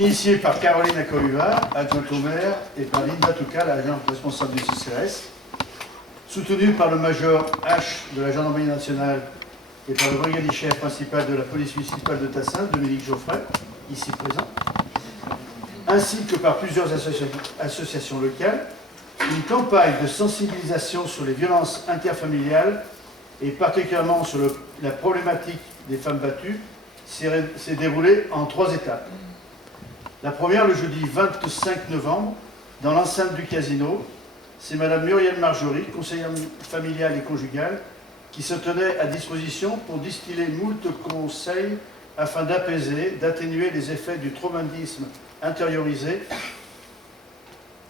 initié par Caroline Acohuva, adjointe au maire, et par Linda Touka, l'agent responsable du CCRS, soutenu par le major H de la gendarmerie nationale et par le brigadier chef principal de la police municipale de Tassin, Dominique Geoffrey, ici présent, ainsi que par plusieurs associations locales, une campagne de sensibilisation sur les violences interfamiliales et particulièrement sur la problématique des femmes battues s'est déroulée en 3 étapes. La première, le jeudi 25 novembre, dans l'enceinte du casino, c'est Madame Muriel Marjorie, conseillère familiale et conjugale, qui se tenait à disposition pour distiller moult conseils afin d'apaiser, d'atténuer les effets du traumatisme intériorisé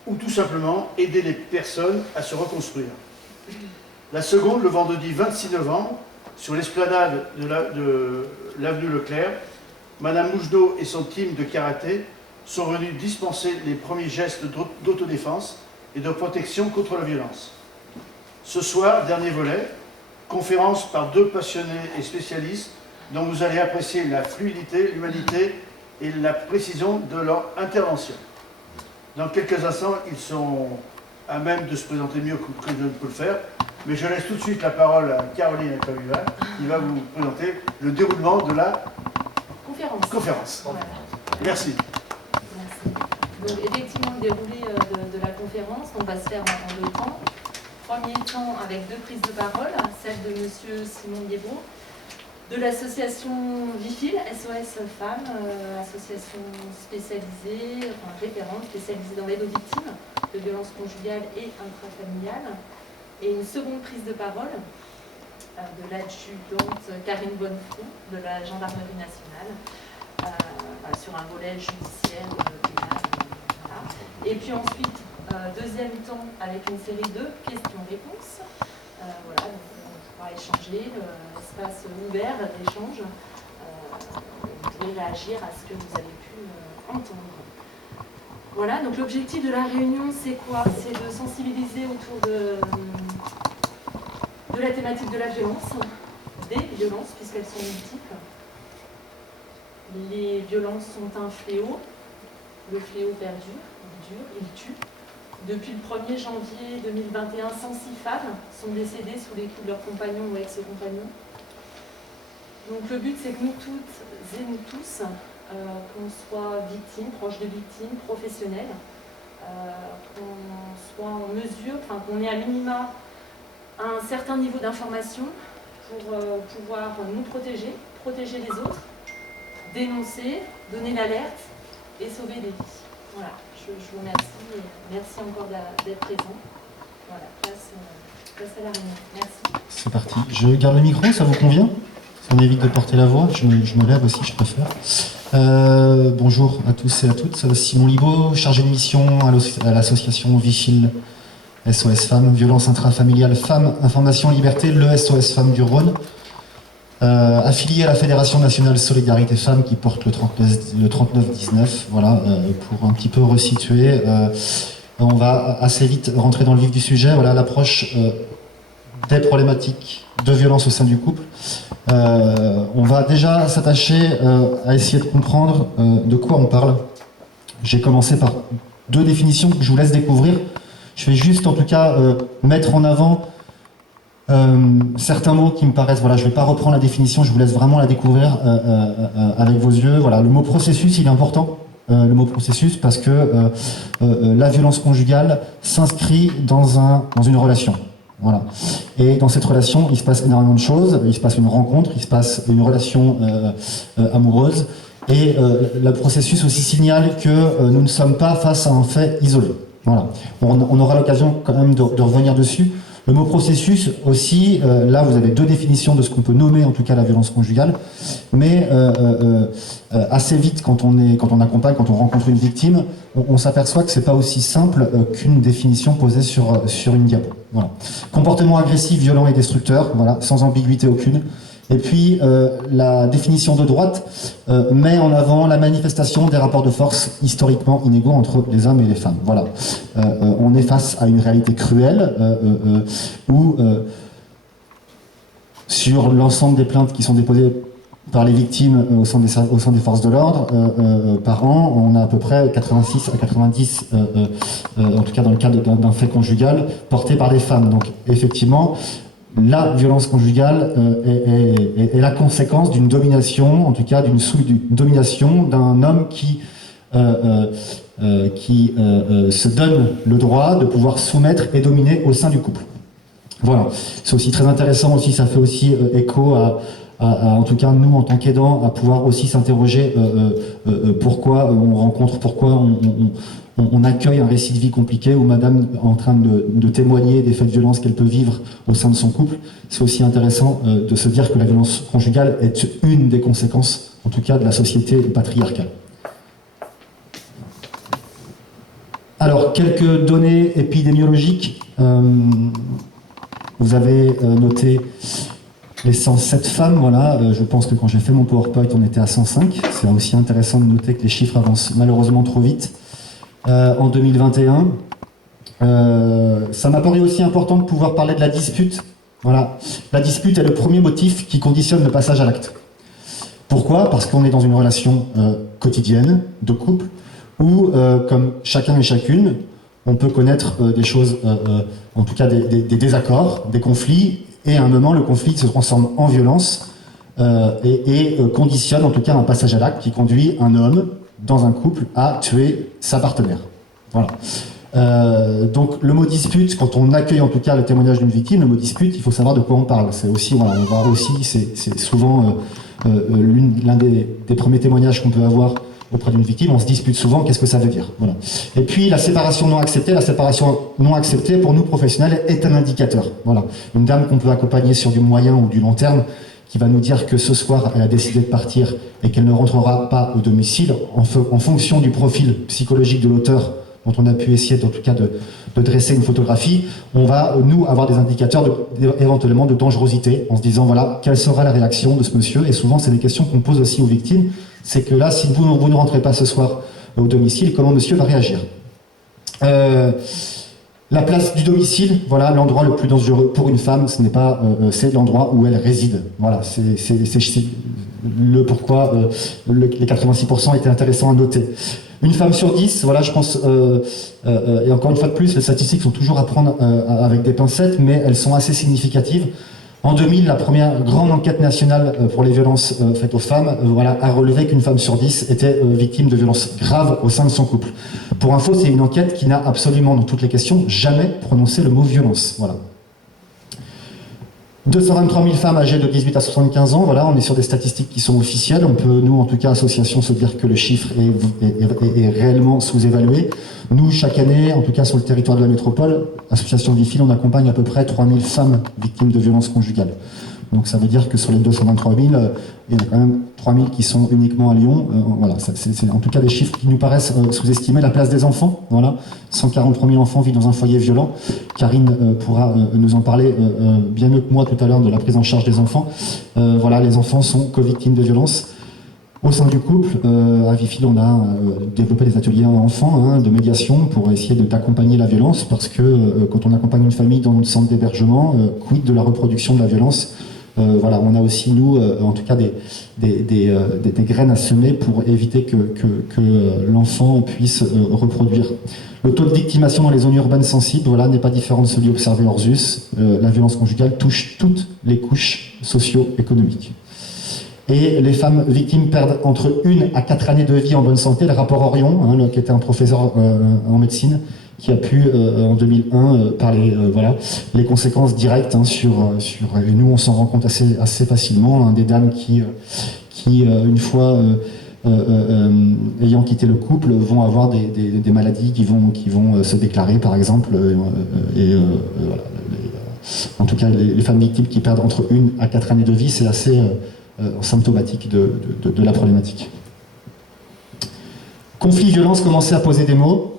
ou tout simplement aider les personnes à se reconstruire. La seconde, le vendredi 26 novembre, sur l'esplanade de l'avenue Leclerc, Madame Mouchedot et son team de karaté sont venus dispenser les premiers gestes d'autodéfense et de protection contre la violence. Ce soir, dernier volet, conférence par 2 passionnés et spécialistes dont vous allez apprécier la fluidité, l'humanité et la précision de leur intervention. Dans quelques instants, ils sont à même de se présenter mieux que je ne peux le faire, mais je laisse tout de suite la parole à Caroline Acohuva qui va vous présenter le déroulement de la conférence. Voilà. Merci. Donc effectivement, le déroulé de la conférence, on va se faire en 2 temps. Premier temps avec 2 prises de parole, celle de Monsieur Simon Liébaud, de l'association Vifil, SOS Femmes, association spécialisée, enfin référente spécialisée dans l'aide aux victimes de violences conjugales et intrafamiliales. Et une seconde prise de parole de l'adjudante Karine Bonnefond de la gendarmerie nationale sur un volet judiciaire pénal. Voilà. Et puis ensuite, deuxième temps avec une série de questions-réponses. Voilà, donc on pourra échanger, l'espace ouvert d'échange. Vous pouvez réagir à ce que vous avez pu entendre. Voilà, donc l'objectif de la réunion, c'est quoi? C'est de sensibiliser autour de la thématique de la violence, des violences, puisqu'elles sont multiples. Les violences sont un fléau. Le fléau perdure, il dure, il tue. Depuis le 1er janvier 2021, 106 femmes sont décédées sous les coups de leurs compagnons ou ex-compagnons. Donc le but, c'est que nous toutes et nous tous, qu'on soit victimes, proches de victimes, professionnels, qu'on soit en mesure, enfin qu'on ait à minima un certain niveau d'information pour pouvoir nous protéger, protéger les autres, dénoncer, donner l'alerte et sauver des vies. Voilà, je vous remercie et merci encore d'être présent. Voilà, place à la réunion. Merci. C'est parti. Je garde le micro, ça vous convient? Ça m'évite de porter la voix, je me lève aussi, je préfère. Bonjour à tous et à toutes. Simon Liébaud, chargé de mission à l'association Vifil SOS Femmes, violence intrafamiliale, femmes, information, liberté, le SOS Femmes du Rhône. Affilié à la Fédération nationale Solidarité Femmes qui porte le 3919, voilà, pour un petit peu resituer. On va assez vite rentrer dans le vif du sujet, voilà, l'approche des problématiques de violence au sein du couple. On va déjà s'attacher à essayer de comprendre de quoi on parle. J'ai commencé par 2 définitions que je vous laisse découvrir. Je vais juste en tout cas mettre en avant certains mots qui me paraissent, voilà, je ne vais pas reprendre la définition, je vous laisse vraiment la découvrir avec vos yeux. Voilà, le mot processus, il est important, le mot processus, parce que la violence conjugale s'inscrit dans une relation. Voilà. Et dans cette relation, il se passe énormément de choses, il se passe une rencontre, il se passe une relation amoureuse, et le processus aussi signale que nous ne sommes pas face à un fait isolé. Voilà. On aura l'occasion quand même de revenir dessus. Le mot processus aussi, là vous avez 2 définitions de ce qu'on peut nommer en tout cas la violence conjugale, mais assez vite quand on accompagne, quand on rencontre une victime, on s'aperçoit que c'est pas aussi simple qu'une définition posée sur une diapo. Voilà. Comportement agressif, violent et destructeur, voilà, sans ambiguïté aucune. Et puis la définition de droite met en avant la manifestation des rapports de force historiquement inégaux entre les hommes et les femmes. Voilà. On est face à une réalité cruelle où sur l'ensemble des plaintes qui sont déposées par les victimes au sein des forces de l'ordre par an. On a à peu près 86 à 90, en tout cas dans le cadre d'un fait conjugal, porté par des femmes. Donc effectivement, la violence conjugale est la conséquence d'une domination, en tout cas d'une domination d'un homme qui se donne le droit de pouvoir soumettre et dominer au sein du couple. Voilà, c'est aussi très intéressant aussi, ça fait aussi écho en tout cas nous en tant qu'aidants, à pouvoir aussi s'interroger pourquoi on rencontre, pourquoi on accueille un récit de vie compliqué où madame est en train de témoigner des faits de violence qu'elle peut vivre au sein de son couple. C'est aussi intéressant de se dire que la violence conjugale est une des conséquences, en tout cas de la société patriarcale. Alors, quelques données épidémiologiques. Vous avez noté les 107 femmes, voilà. Je pense que quand j'ai fait mon PowerPoint, on était à 105. C'est aussi intéressant de noter que les chiffres avancent malheureusement trop vite. En 2021, ça m'a paru aussi important de pouvoir parler de la dispute. Voilà. La dispute est le premier motif qui conditionne le passage à l'acte. Pourquoi ? Parce qu'on est dans une relation quotidienne, de couple, où, comme chacun et chacune, on peut connaître des choses, en tout cas des désaccords, des conflits, et à un moment, le conflit se transforme en violence et conditionne en tout cas un passage à l'acte qui conduit un homme dans un couple à tuer sa partenaire. Voilà. Donc le mot dispute, quand on accueille en tout cas le témoignage d'une victime, le mot dispute, il faut savoir de quoi on parle. C'est aussi, voilà, on va aussi, c'est souvent l'un des premiers témoignages qu'on peut avoir auprès d'une victime. On se dispute souvent, qu'est-ce que ça veut dire, voilà. Et puis la séparation non acceptée pour nous professionnels est un indicateur. Voilà. Une dame qu'on peut accompagner sur du moyen ou du long terme, qui va nous dire que ce soir elle a décidé de partir et qu'elle ne rentrera pas au domicile, en fonction du profil psychologique de l'auteur dont on a pu essayer en tout cas de dresser une photographie, on va nous avoir des indicateurs éventuellement de dangerosité, en se disant voilà, quelle sera la réaction de ce monsieur. Et souvent c'est des questions qu'on pose aussi aux victimes, c'est que là, si vous ne rentrez pas ce soir au domicile, comment monsieur va réagir? La place du domicile, voilà, l'endroit le plus dangereux pour une femme, ce n'est pas, c'est l'endroit où elle réside. Voilà, c'est le pourquoi les 86% étaient intéressants à noter. Une femme sur 10, voilà, je pense, et encore une fois de plus, les statistiques sont toujours à prendre avec des pincettes, mais elles sont assez significatives. En 2000, la première grande enquête nationale pour les violences faites aux femmes, voilà, a relevé qu'une femme sur 10 était victime de violences graves au sein de son couple. Pour info, c'est une enquête qui n'a absolument, dans toutes les questions, jamais prononcé le mot violence. Voilà. 223 000 femmes âgées de 18 à 75 ans, voilà, on est sur des statistiques qui sont officielles. On peut, nous, en tout cas, association, se dire que le chiffre est réellement sous-évalué. Nous, chaque année, en tout cas sur le territoire de la métropole, association Vifil, on accompagne à peu près 3 000 femmes victimes de violences conjugales. Donc ça veut dire que sur les 223 000, il y en a quand même 3 000 qui sont uniquement à Lyon. Voilà, c'est en tout cas des chiffres qui nous paraissent sous-estimés. La place des enfants, voilà, 143 000 enfants vivent dans un foyer violent. Karine pourra nous en parler bien mieux que moi tout à l'heure de la prise en charge des enfants. Voilà, les enfants sont co-victimes de violences. Au sein du couple, à Vifil, on a développé des ateliers enfants de médiation pour essayer d'accompagner la violence, parce que quand on accompagne une famille dans le centre d'hébergement, quid de la reproduction de la violence. Voilà, on a aussi, nous, en tout cas, des graines à semer pour éviter que l'enfant puisse reproduire. Le taux de victimation dans les zones urbaines sensibles, voilà, n'est pas différent de celui observé hors US. La violence conjugale touche toutes les couches socio-économiques. Et les femmes victimes perdent entre 1 à 4 années de vie en bonne santé. Le rapport Orion, qui était un professeur en médecine, qui a pu, en 2001, parler voilà, les conséquences directes et nous, on s'en rend compte assez facilement, des dames qui une fois ayant quitté le couple, vont avoir des maladies qui vont se déclarer, par exemple, voilà, en tout cas, les femmes victimes qui perdent entre 1 à 4 années de vie, c'est assez symptomatique de la problématique. Conflit, violence, commencer à poser des mots.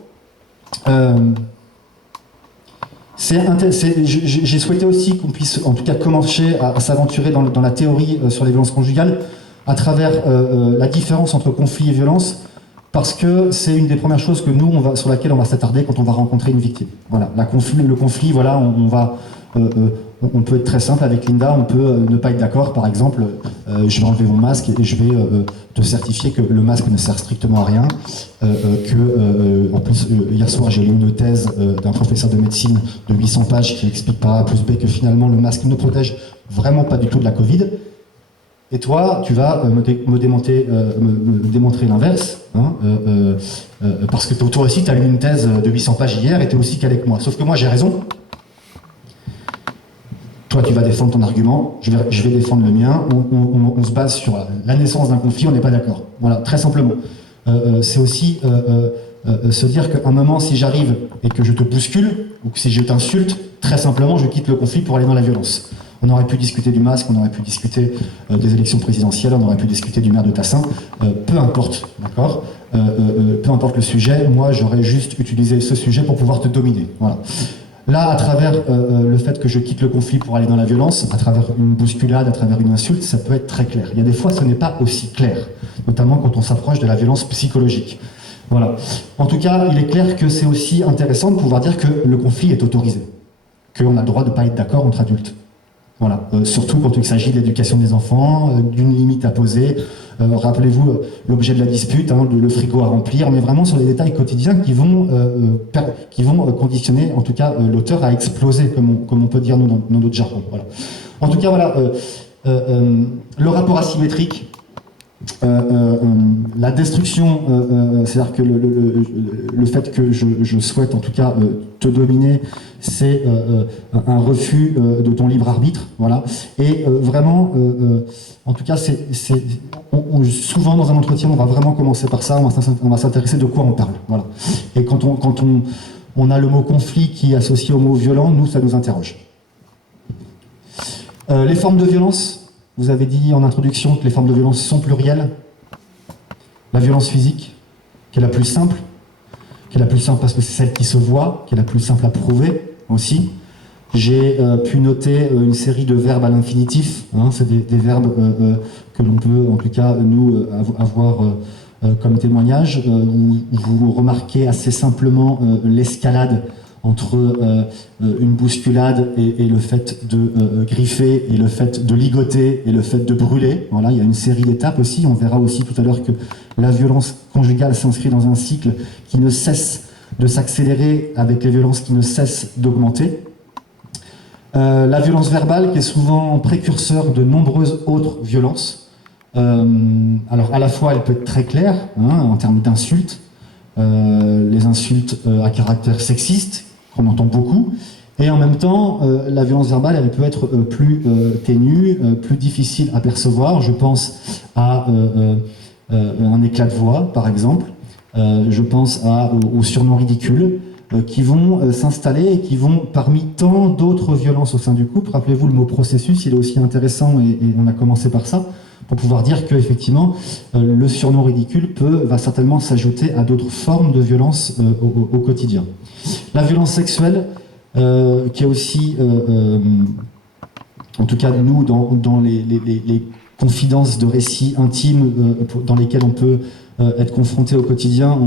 J'ai souhaité aussi qu'on puisse en tout cas commencer à s'aventurer dans la théorie sur les violences conjugales à travers la différence entre conflit et violence, parce que c'est une des premières choses que nous, sur laquelle on va s'attarder quand on va rencontrer une victime. Voilà, le conflit, voilà, on va on peut être très simple avec Linda, on peut ne pas être d'accord, par exemple, je vais enlever mon masque et je vais te certifier que le masque ne sert strictement à rien, en plus, hier soir, j'ai lu une thèse d'un professeur de médecine de 800 pages qui explique par A plus B que finalement le masque ne protège vraiment pas du tout de la Covid. Et toi, tu vas me démontrer l'inverse, hein, parce que toi aussi, tu as lu une thèse de 800 pages hier et tu es aussi calé que moi. Sauf que moi, j'ai raison. Toi, tu vas défendre ton argument, je vais défendre le mien. On se base sur la naissance d'un conflit, on n'est pas d'accord. Voilà, très simplement. C'est aussi se dire qu'à un moment, si j'arrive et que je te bouscule, ou que si je t'insulte, très simplement, je quitte le conflit pour aller dans la violence. On aurait pu discuter du masque, on aurait pu discuter des élections présidentielles, on aurait pu discuter du maire de Tassin, peu importe, d'accord, peu importe le sujet, moi j'aurais juste utilisé ce sujet pour pouvoir te dominer. Voilà. Là, à travers le fait que je quitte le conflit pour aller dans la violence, à travers une bousculade, à travers une insulte, ça peut être très clair. Il y a des fois, ce n'est pas aussi clair, notamment quand on s'approche de la violence psychologique. Voilà. En tout cas, il est clair que c'est aussi intéressant de pouvoir dire que le conflit est autorisé, qu'on a le droit de ne pas être d'accord entre adultes. Voilà. Surtout quand il s'agit de l'éducation des enfants, d'une limite à poser. Rappelez-vous l'objet de la dispute, hein, le frigo à remplir. On est vraiment sur des détails quotidiens qui vont conditionner, en tout cas, l'auteur à exploser, comme on peut dire nous dans notre jargon. Voilà. En tout cas, voilà, le rapport asymétrique. La destruction, c'est-à-dire que le fait que je souhaite en tout cas te dominer, c'est un refus de ton libre arbitre, voilà. Et vraiment, en tout cas, souvent dans un entretien, on va vraiment commencer par ça, on va s'intéresser de quoi on parle, voilà. Et quand on a le mot conflit qui est associé au mot violent, nous, ça nous interroge. Les formes de violence. Vous avez dit en introduction que les formes de violence sont plurielles. La violence physique, qui est la plus simple parce que c'est celle qui se voit, qui est la plus simple à prouver aussi. J'ai pu noter une série de verbes à l'infinitif, hein, c'est des verbes que l'on peut en tout cas nous avoir comme témoignage, où vous remarquez assez simplement l'escalade entre une bousculade et le fait de griffer, et le fait de ligoter, et le fait de brûler. Voilà, il y a une série d'étapes aussi. On verra aussi tout à l'heure que la violence conjugale s'inscrit dans un cycle qui ne cesse de s'accélérer avec les violences qui ne cessent d'augmenter. La violence verbale qui est souvent précurseur de nombreuses autres violences. Alors à la fois elle peut être très claire, hein, en termes d'insultes, les insultes à caractère sexiste, qu'on entend beaucoup, et en même temps, la violence verbale, elle peut être plus ténue, plus difficile à percevoir. Je pense à un éclat de voix, par exemple. Je pense aux surnoms ridicules qui vont s'installer et qui vont, parmi tant d'autres violences au sein du couple, rappelez-vous le mot processus, il est aussi intéressant, et on a commencé par ça, pour pouvoir dire qu'effectivement, le surnom ridicule va certainement s'ajouter à d'autres formes de violence au quotidien. La violence sexuelle, qui est aussi, en tout cas nous, dans les confidences de récits intimes dans lesquels on peut être confronté au quotidien,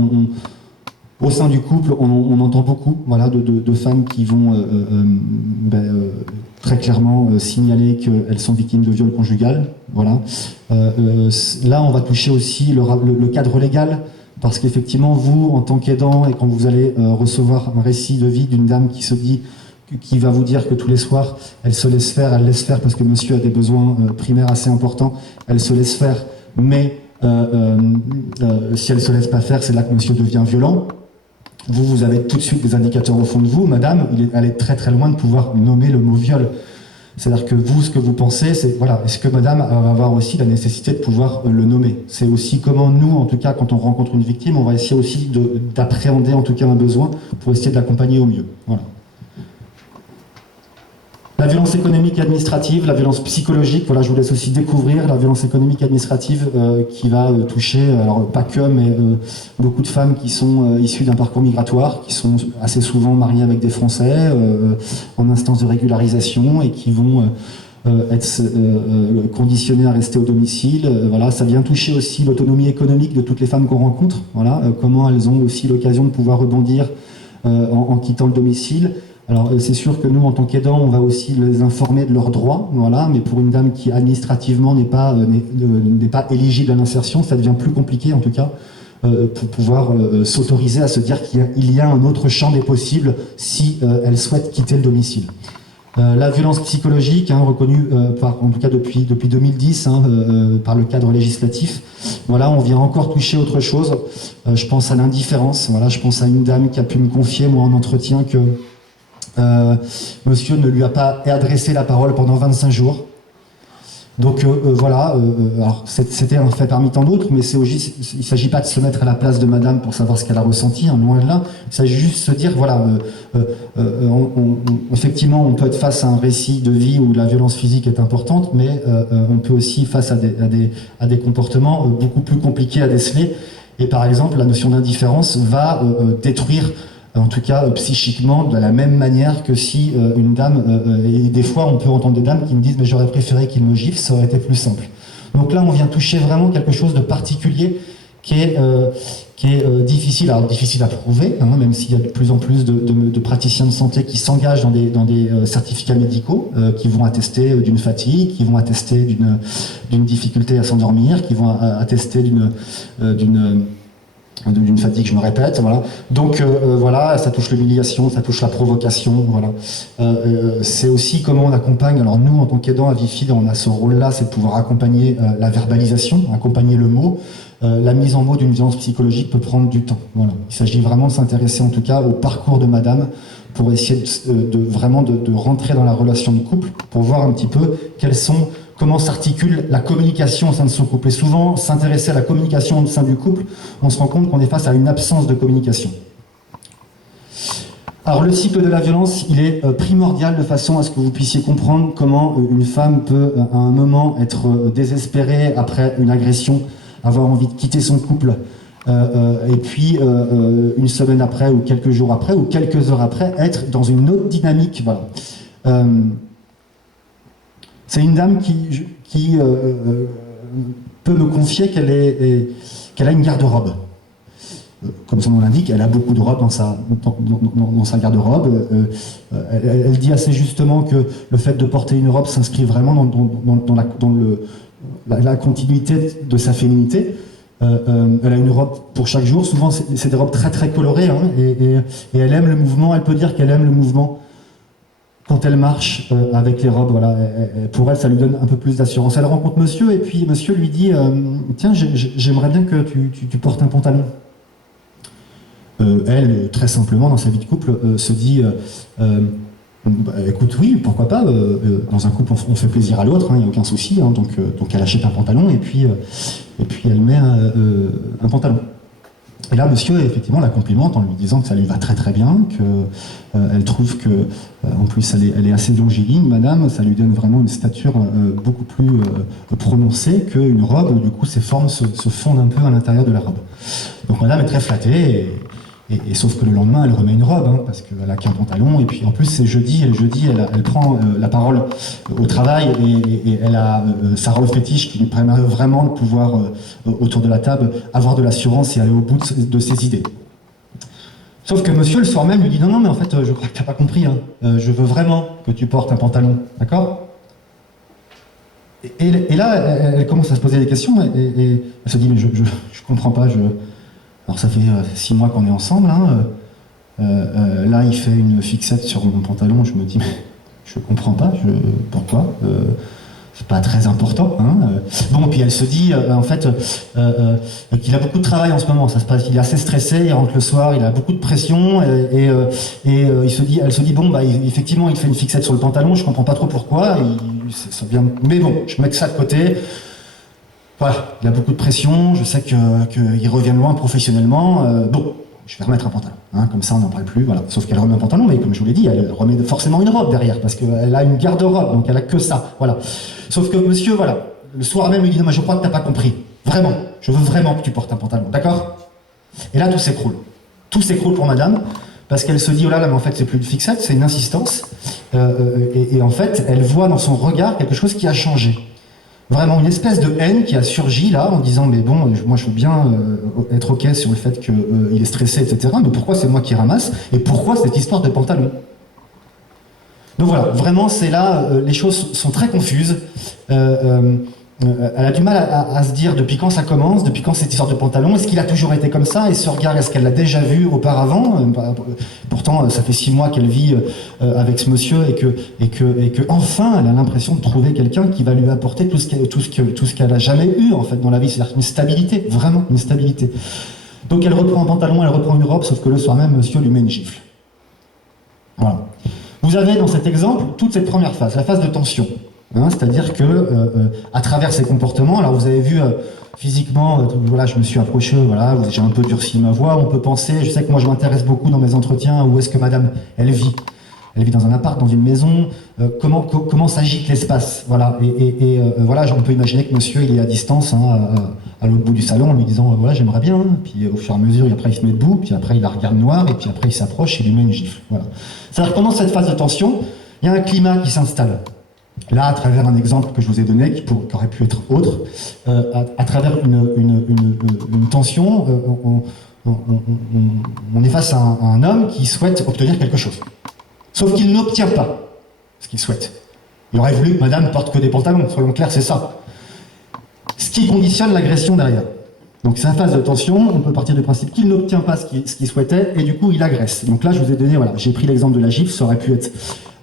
au sein du couple, on entend beaucoup, voilà, de femmes qui vont très clairement signaler qu'elles sont victimes de viol conjugal. Voilà. Là, on va toucher aussi le cadre légal, parce qu'effectivement, vous, en tant qu'aidant, et quand vous allez recevoir un récit de vie d'une dame qui va vous dire que tous les soirs, elle se laisse faire, parce que monsieur a des besoins primaires assez importants, elle se laisse faire, mais si elle ne se laisse pas faire, c'est là que monsieur devient violent. Vous avez tout de suite des indicateurs au fond de vous, madame, elle est très très loin de pouvoir nommer le mot viol. C'est-à-dire que vous, ce que vous pensez, c'est, voilà, est-ce que madame va avoir aussi la nécessité de pouvoir le nommer? C'est aussi comment nous, en tout cas, quand on rencontre une victime, on va essayer aussi d'appréhender en tout cas un besoin pour essayer de l'accompagner au mieux. Voilà. La violence économique et administrative, la violence psychologique, voilà, je vous laisse aussi découvrir la violence économique et administrative qui va toucher, alors pas que, mais beaucoup de femmes qui sont issues d'un parcours migratoire, qui sont assez souvent mariées avec des Français, en instance de régularisation, et qui vont être conditionnées à rester au domicile. Voilà, ça vient toucher aussi l'autonomie économique de toutes les femmes qu'on rencontre, voilà, comment elles ont aussi l'occasion de pouvoir rebondir en quittant le domicile. Alors c'est sûr que nous, en tant qu'aidants, on va aussi les informer de leurs droits, voilà, mais pour une dame qui administrativement n'est pas éligible à l'insertion, ça devient plus compliqué en tout cas, pour pouvoir s'autoriser à se dire qu'il y a un autre champ des possibles si elle souhaite quitter le domicile. La violence psychologique, reconnue en tout cas depuis 2010 par le cadre législatif, voilà, on vient encore toucher autre chose. Je pense à l'indifférence, voilà, je pense à une dame qui a pu me confier, moi, en entretien, que monsieur ne lui a pas adressé la parole pendant 25 jours. Donc voilà, alors c'était un fait parmi tant d'autres, mais il ne s'agit pas de se mettre à la place de madame pour savoir ce qu'elle a ressenti, loin de là. Il s'agit juste de se dire, voilà, effectivement, on peut être face à un récit de vie où la violence physique est importante, mais on peut aussi face à des comportements beaucoup plus compliqués à déceler. Et par exemple, la notion d'indifférence va détruire, en tout cas psychiquement, de la même manière que si une dame, et des fois on peut entendre des dames qui me disent mais j'aurais préféré qu'il me gifle, ça aurait été plus simple. Donc là on vient toucher vraiment quelque chose de particulier qui est difficile, alors difficile à prouver, même s'il y a de plus en plus de praticiens de santé qui s'engagent dans des certificats médicaux, qui vont attester d'une fatigue, qui vont attester d'une difficulté à s'endormir, qui vont attester d'une fatigue, je me répète, voilà. Donc voilà, ça touche l'humiliation, ça touche la provocation, voilà. C'est aussi comment on accompagne. Alors nous, en tant qu'aidants à Vifid, on a ce rôle-là, c'est de pouvoir accompagner la verbalisation, accompagner le mot. La mise en mots d'une violence psychologique peut prendre du temps. Voilà. Il s'agit vraiment de s'intéresser en tout cas au parcours de madame pour essayer de rentrer dans la relation de couple, pour voir un petit peu comment s'articule la communication au sein de son couple. Et souvent, s'intéresser à la communication au sein du couple, on se rend compte qu'on est face à une absence de communication. Alors le cycle de la violence, il est primordial de façon à ce que vous puissiez comprendre comment une femme peut à un moment être désespérée après une agression, avoir envie de quitter son couple, et puis une semaine après ou quelques jours après ou quelques heures après être dans une autre dynamique. Voilà. C'est une dame qui peut me confier qu'elle a une garde-robe. Comme son nom l'indique, elle a beaucoup de robes dans sa garde-robe. Elle dit assez justement que le fait de porter une robe s'inscrit vraiment dans la continuité de sa féminité. Elle a une robe pour chaque jour. Souvent, c'est des robes très très colorées, et elle aime le mouvement. Elle peut dire qu'elle aime le mouvement quand elle marche avec les robes. Voilà. Pour elle, ça lui donne un peu plus d'assurance. Elle rencontre monsieur, et puis monsieur lui dit tiens, j'aimerais bien que tu portes un pantalon. Elle, très simplement, dans sa vie de couple, se dit écoute, oui, pourquoi pas, dans un couple on fait plaisir à l'autre, il n'y a aucun souci, donc elle achète un pantalon et puis elle met un pantalon. Et là, monsieur, effectivement, la complimente en lui disant que ça lui va très très bien, qu'elle trouve que, en plus, elle est assez longiligne, madame, ça lui donne vraiment une stature beaucoup plus prononcée qu'une robe où, du coup, ses formes se fondent un peu à l'intérieur de la robe. Donc, madame est très flattée, et sauf que le lendemain, elle remet une robe, parce qu'elle a qu'un pantalon, et puis en plus, c'est jeudi, et le jeudi, elle prend la parole au travail, et elle a sa robe fétiche qui lui permet vraiment de pouvoir, autour de la table, avoir de l'assurance et aller au bout de ses idées. Sauf que monsieur, le soir même, lui dit non, mais en fait, je crois que tu n'as pas compris, je veux vraiment que tu portes un pantalon, d'accord ? Et là, elle commence à se poser des questions, et elle se dit, mais je comprends pas, Alors ça fait 6 mois qu'on est ensemble, là il fait une fixette sur mon pantalon, je me dis, mais je comprends pas, pourquoi c'est pas très important. Bon, puis elle se dit, en fait, qu'il a beaucoup de travail en ce moment, ça se passe, il est assez stressé, il rentre le soir, il a beaucoup de pression, et elle se dit, bon, effectivement il fait une fixette sur le pantalon, je comprends pas trop pourquoi, ça vient, mais bon, je mets que ça de côté. Voilà, il a beaucoup de pression, je sais qu'il revient loin professionnellement, bon, je vais remettre un pantalon, comme ça on n'en parle plus, voilà. Sauf qu'elle remet un pantalon, mais comme je vous l'ai dit, elle remet forcément une robe derrière, parce qu'elle a une garde-robe, donc elle a que ça, voilà. Sauf que monsieur, voilà, le soir même, il dit, non, mais je crois que t'as pas compris, vraiment, je veux vraiment que tu portes un pantalon, d'accord ? Et là, tout s'écroule. Tout s'écroule pour madame, parce qu'elle se dit, oh là, mais en fait, c'est plus une fixette, c'est une insistance, et en fait, elle voit dans son regard quelque chose qui a changé. Vraiment une espèce de haine qui a surgi là en disant mais bon, moi je veux bien être ok sur le fait qu'il est stressé, etc. Mais pourquoi c'est moi qui ramasse? Et pourquoi cette histoire de pantalon? Donc voilà, vraiment, c'est là, les choses sont très confuses. Elle a du mal à se dire depuis quand ça commence, depuis quand cette histoire de pantalon, est-ce qu'il a toujours été comme ça, et ce regard, est-ce qu'elle l'a déjà vu auparavant? Pourtant, ça fait 6 mois qu'elle vit avec ce monsieur, et que enfin, elle a l'impression de trouver quelqu'un qui va lui apporter tout ce qu'elle a jamais eu en fait dans la vie, c'est-à-dire une stabilité, vraiment une stabilité. Donc elle reprend un pantalon, elle reprend une robe, sauf que le soir même, monsieur lui met une gifle. Voilà. Vous avez dans cet exemple toute cette première phase, la phase de tension. Hein, c'est-à-dire que à travers ces comportements, alors vous avez vu physiquement, voilà, je me suis approché, voilà, j'ai un peu durci ma voix, on peut penser, je sais que moi je m'intéresse beaucoup dans mes entretiens, où est-ce que madame, elle vit dans un appart, dans une maison, comment s'agite l'espace, voilà, voilà, on peut imaginer que monsieur, il est à distance, hein, à l'autre bout du salon, en lui disant, voilà, j'aimerais bien, puis au fur et à mesure, après il se met debout, puis après il la regarde noire, et puis après il s'approche et lui met une gifle, voilà. C'est-à-dire que pendant cette phase de tension, il y a un climat qui s'installe. Là, à travers un exemple que je vous ai donné, qui aurait pu être autre, à travers une tension, on est face à un homme qui souhaite obtenir quelque chose. Sauf qu'il n'obtient pas ce qu'il souhaite. Il aurait voulu que madame porte que des pantalons, soyons clairs, c'est ça. Ce qui conditionne l'agression derrière. Donc c'est une phase de tension, on peut partir du principe qu'il n'obtient pas ce qu'il souhaitait, et du coup il agresse. Donc là je vous ai donné, voilà, j'ai pris l'exemple de la gifle, ça aurait pu être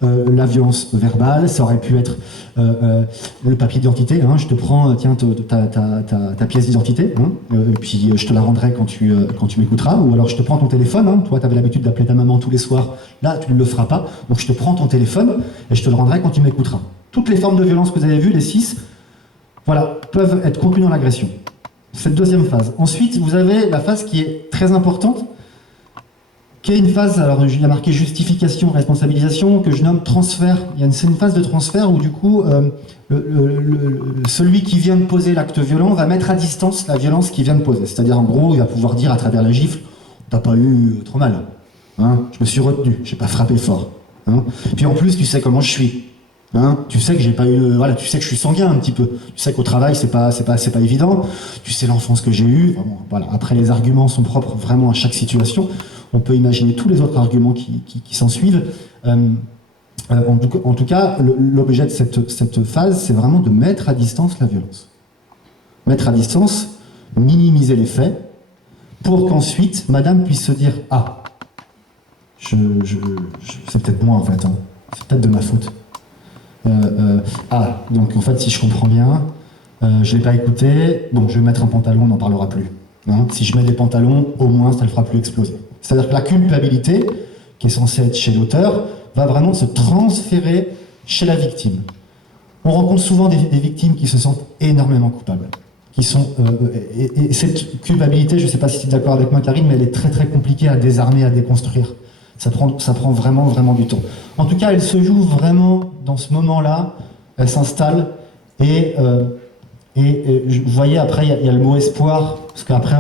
la violence verbale, ça aurait pu être le papier d'identité, hein, je te prends, tiens, ta pièce d'identité, hein, puis je te la rendrai quand tu m'écouteras, ou alors je te prends ton téléphone, hein, toi tu avais l'habitude d'appeler ta maman tous les soirs, là tu ne le feras pas, donc je te prends ton téléphone et je te le rendrai quand tu m'écouteras. Toutes les formes de violence que vous avez vues, les 6, voilà, peuvent être contenues dans l'agression. Cette deuxième phase. Ensuite, vous avez la phase qui est très importante, qui est une phase, alors il y a marqué justification, responsabilisation, que je nomme transfert. C'est une phase de transfert où du coup, celui qui vient de poser l'acte violent va mettre à distance la violence qu'il vient de poser. C'est-à-dire, en gros, il va pouvoir dire à travers la gifle, t'as pas eu trop mal, hein, je me suis retenu, j'ai pas frappé fort. Hein. Puis en plus, tu sais comment je suis. Hein, tu sais que j'ai pas eu, voilà, tu sais que je suis sanguin un petit peu. Tu sais qu'au travail c'est pas évident. Tu sais l'enfance que j'ai eue. Vraiment, voilà. Après les arguments sont propres vraiment à chaque situation. On peut imaginer tous les autres arguments qui s'en suivent. En tout cas, l'objet de cette phase, c'est vraiment de mettre à distance la violence. Mettre à distance, minimiser les faits, pour qu'ensuite Madame puisse se dire ah, c'est peut-être moi en fait. Hein. C'est peut-être de ma faute. Donc en fait, si je comprends bien, je l'ai pas écouté, donc je vais mettre un pantalon, on n'en parlera plus. Hein, si je mets des pantalons, au moins ça ne le fera plus exploser. C'est-à-dire que la culpabilité, qui est censée être chez l'auteur, va vraiment se transférer chez la victime. On rencontre souvent des victimes qui se sentent énormément coupables. Et cette culpabilité, je ne sais pas si tu es d'accord avec moi Karine, mais elle est très très compliquée à désarmer, à déconstruire. Ça prend vraiment, vraiment du temps. En tout cas, elle se joue vraiment dans ce moment-là, elle s'installe, et vous voyez, après, il y a le mot espoir, parce qu'après,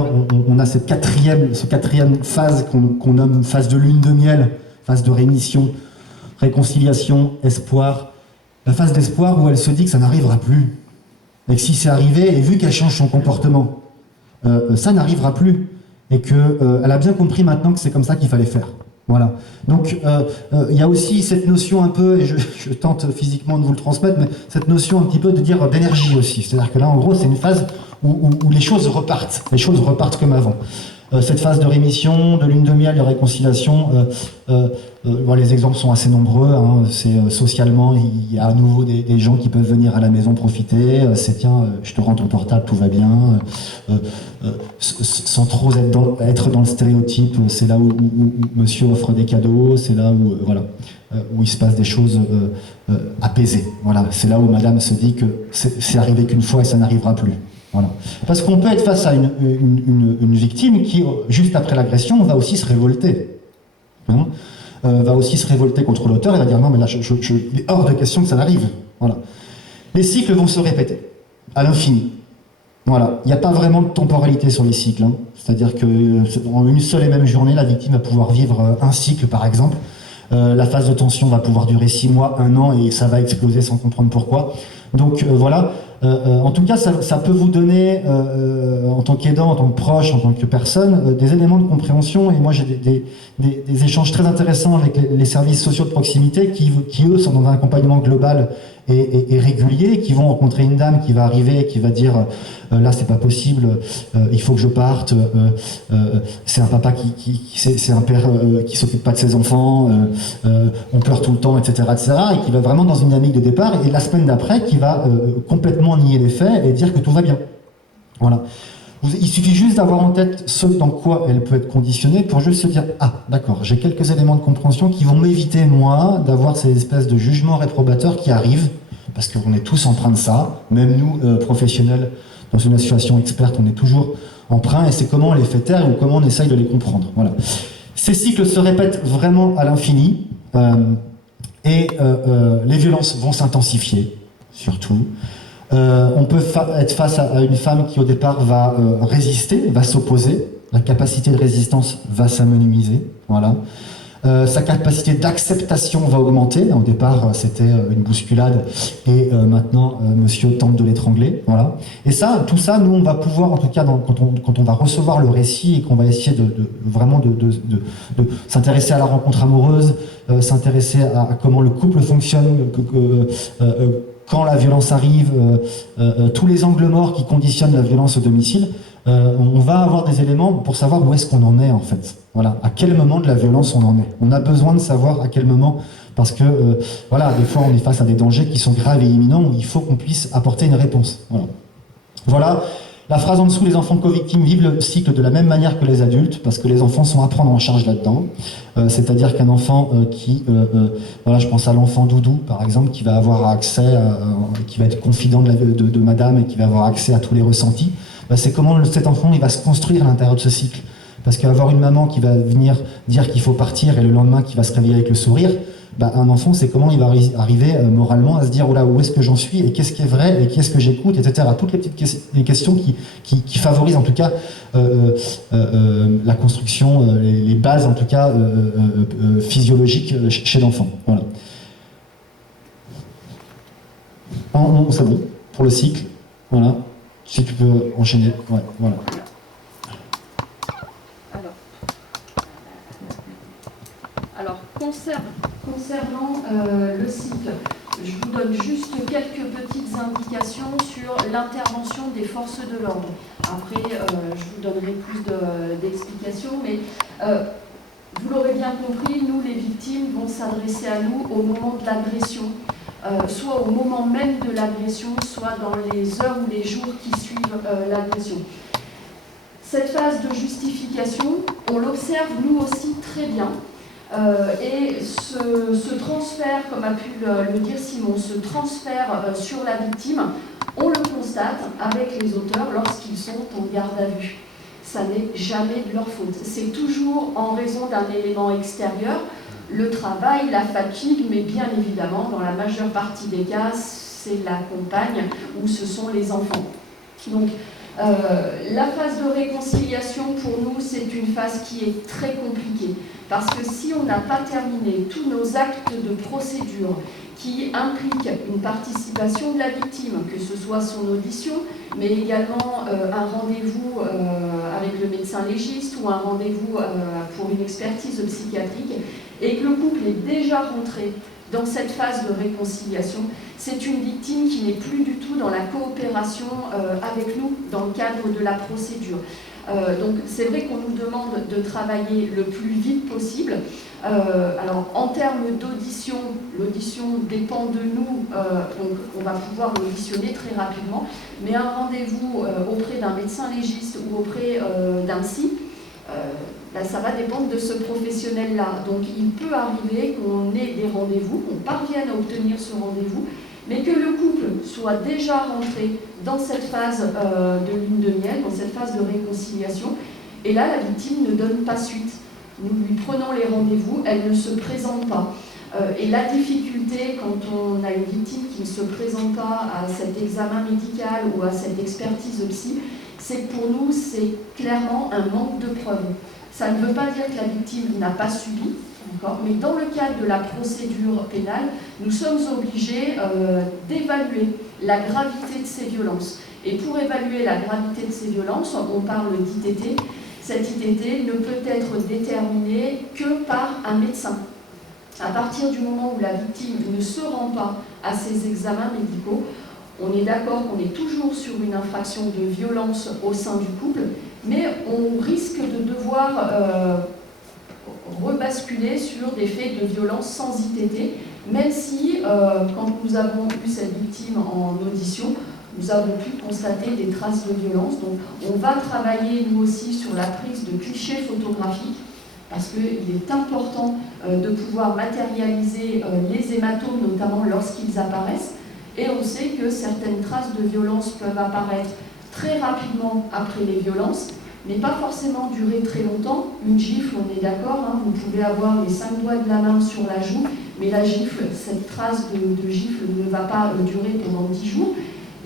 on a cette quatrième phase qu'on nomme phase de lune de miel, phase de rémission, réconciliation, espoir. La phase d'espoir où elle se dit que ça n'arrivera plus. Et que si c'est arrivé, et vu qu'elle change son comportement, ça n'arrivera plus. Et qu'elle a bien compris maintenant que c'est comme ça qu'il fallait faire. Voilà. Donc, il y a aussi cette notion un peu, et je tente physiquement de vous le transmettre, mais cette notion un petit peu de dire d'énergie aussi. C'est-à-dire que là, en gros, c'est une phase où les choses repartent. Les choses repartent comme avant. Cette phase de rémission, de lune de miel, de réconciliation, les exemples sont assez nombreux. Hein. C'est socialement, il y a à nouveau des gens qui peuvent venir à la maison profiter. C'est tiens, je te rends ton portable, tout va bien. Sans trop être dans le stéréotype. C'est là où monsieur offre des cadeaux. C'est là où où il se passe des choses apaisées. Voilà. C'est là où madame se dit que c'est arrivé qu'une fois et ça n'arrivera plus. Voilà. Parce qu'on peut être face à une victime qui, juste après l'agression, va aussi se révolter. Hein, va aussi se révolter contre l'auteur et va dire non mais là il est hors de question que ça n'arrive. Voilà. Les cycles vont se répéter à l'infini. Voilà. Il n'y a pas vraiment de temporalité sur les cycles. Hein. C'est-à-dire qu'en une seule et même journée, la victime va pouvoir vivre un cycle par exemple. La phase de tension va pouvoir durer 6 mois, 1 an et ça va exploser sans comprendre pourquoi. Donc voilà. En tout cas, ça peut vous donner, en tant qu'aidant, en tant que proche, en tant que personne, des éléments de compréhension. Et moi, j'ai des échanges très intéressants avec les services sociaux de proximité qui eux, sont dans un accompagnement global et régulier, qui vont rencontrer une dame qui va arriver, qui va dire là, c'est pas possible, il faut que je parte, c'est un papa c'est un père qui s'occupe pas de ses enfants, on pleure tout le temps, etc., etc., et qui va vraiment dans une dynamique de départ, et la semaine d'après, qui va complètement nier les faits et dire que tout va bien. Voilà. Il suffit juste d'avoir en tête ce dans quoi elle peut être conditionnée pour juste se dire « Ah, d'accord, j'ai quelques éléments de compréhension qui vont m'éviter, moi, d'avoir ces espèces de jugements réprobateurs qui arrivent, parce qu'on est tous empreints de ça, même nous, professionnels, dans une association experte, on est toujours empreints, et c'est comment on les fait taire ou comment on essaye de les comprendre. » Voilà. Ces cycles se répètent vraiment à l'infini, et les violences vont s'intensifier, surtout. On peut être face à une femme qui au départ va résister, va s'opposer, la capacité de résistance va s'amenuiser, voilà. Sa capacité d'acceptation va augmenter. Au départ, c'était une bousculade, et maintenant, monsieur tente de l'étrangler, voilà. Et ça, tout ça, nous, on va pouvoir, en tout cas, quand on va recevoir le récit et qu'on va essayer vraiment de s'intéresser à la rencontre amoureuse, s'intéresser à comment le couple fonctionne, quand la violence arrive, tous les angles morts qui conditionnent la violence au domicile, on va avoir des éléments pour savoir où est-ce qu'on en est en fait. Voilà, à quel moment de la violence on en est. On a besoin de savoir à quel moment, parce que voilà, des fois on est face à des dangers qui sont graves et imminents où il faut qu'on puisse apporter une réponse. Voilà. Voilà. La phrase en dessous, les enfants co-victimes vivent le cycle de la même manière que les adultes, parce que les enfants sont à prendre en charge là-dedans. C'est-à-dire qu'un enfant voilà, je pense à l'enfant doudou, par exemple, qui va avoir accès, qui va être confident de madame et qui va avoir accès à tous les ressentis. C'est comment cet enfant il va se construire à l'intérieur de ce cycle. Parce qu'avoir une maman qui va venir dire qu'il faut partir et le lendemain qui va se réveiller avec le sourire, un enfant, c'est comment il va arriver moralement à se dire oh là, où est-ce que j'en suis et qu'est-ce qui est vrai et qu'est-ce que j'écoute, etc. Toutes les petites questions qui favorisent en tout cas la construction, les bases en tout cas physiologiques chez l'enfant. Voilà. C'est bon pour le cycle. Voilà. Si tu peux enchaîner. Ouais, voilà. Alors concernant le cycle, je vous donne juste quelques petites indications sur l'intervention des forces de l'ordre. Après, je vous donnerai plus d'explications, mais vous l'aurez bien compris, nous, les victimes, vont s'adresser à nous au moment de l'agression, soit au moment même de l'agression, soit dans les heures ou les jours qui suivent l'agression. Cette phase de justification, on l'observe nous aussi très bien. Et ce transfert, comme a pu le dire Simon, ce transfert sur la victime, on le constate avec les auteurs lorsqu'ils sont en garde à vue. Ça n'est jamais de leur faute. C'est toujours en raison d'un élément extérieur, le travail, la fatigue, mais bien évidemment, dans la majeure partie des cas, c'est la compagne ou ce sont les enfants. Donc, la phase de réconciliation, pour nous, c'est une phase qui est très compliquée. Parce que si on n'a pas terminé tous nos actes de procédure qui impliquent une participation de la victime, que ce soit son audition, mais également un rendez-vous avec le médecin légiste ou un rendez-vous pour une expertise psychiatrique, et que le couple est déjà rentré dans cette phase de réconciliation, c'est une victime qui n'est plus du tout dans la coopération avec nous dans le cadre de la procédure. Donc c'est vrai qu'on nous demande de travailler le plus vite possible. Alors en termes d'audition, l'audition dépend de nous, donc on va pouvoir l'auditionner très rapidement, mais un rendez-vous auprès d'un médecin légiste ou auprès d'un psy, ça va dépendre de ce professionnel-là. Donc il peut arriver qu'on ait des rendez-vous, qu'on parvienne à obtenir ce rendez-vous, mais que le couple soit déjà rentré dans cette phase de lune de miel, dans cette phase de réconciliation, et là la victime ne donne pas suite. Nous lui prenons les rendez-vous, elle ne se présente pas. Et la difficulté quand on a une victime qui ne se présente pas à cet examen médical ou à cette expertise psy, c'est que pour nous, c'est clairement un manque de preuves. Ça ne veut pas dire que la victime n'a pas subi, mais dans le cadre de la procédure pénale, nous sommes obligés d'évaluer la gravité de ces violences. Et pour évaluer la gravité de ces violences, on parle d'ITT. Cette ITT ne peut être déterminée que par un médecin. À partir du moment où la victime ne se rend pas à ses examens médicaux, on est d'accord qu'on est toujours sur une infraction de violence au sein du couple, mais on risque de devoir rebasculer sur des faits de violence sans ITT, même si, quand nous avons eu cette victime en audition, nous avons pu constater des traces de violence. Donc on va travailler nous aussi sur la prise de clichés photographiques, parce qu'il est important de pouvoir matérialiser les hématomes, notamment lorsqu'ils apparaissent. Et on sait que certaines traces de violence peuvent apparaître très rapidement après les violences, mais pas forcément durer très longtemps. Une gifle, on est d'accord, hein, vous pouvez avoir les 5 doigts de la main sur la joue, mais la gifle, cette trace de gifle ne va pas durer pendant 10 jours.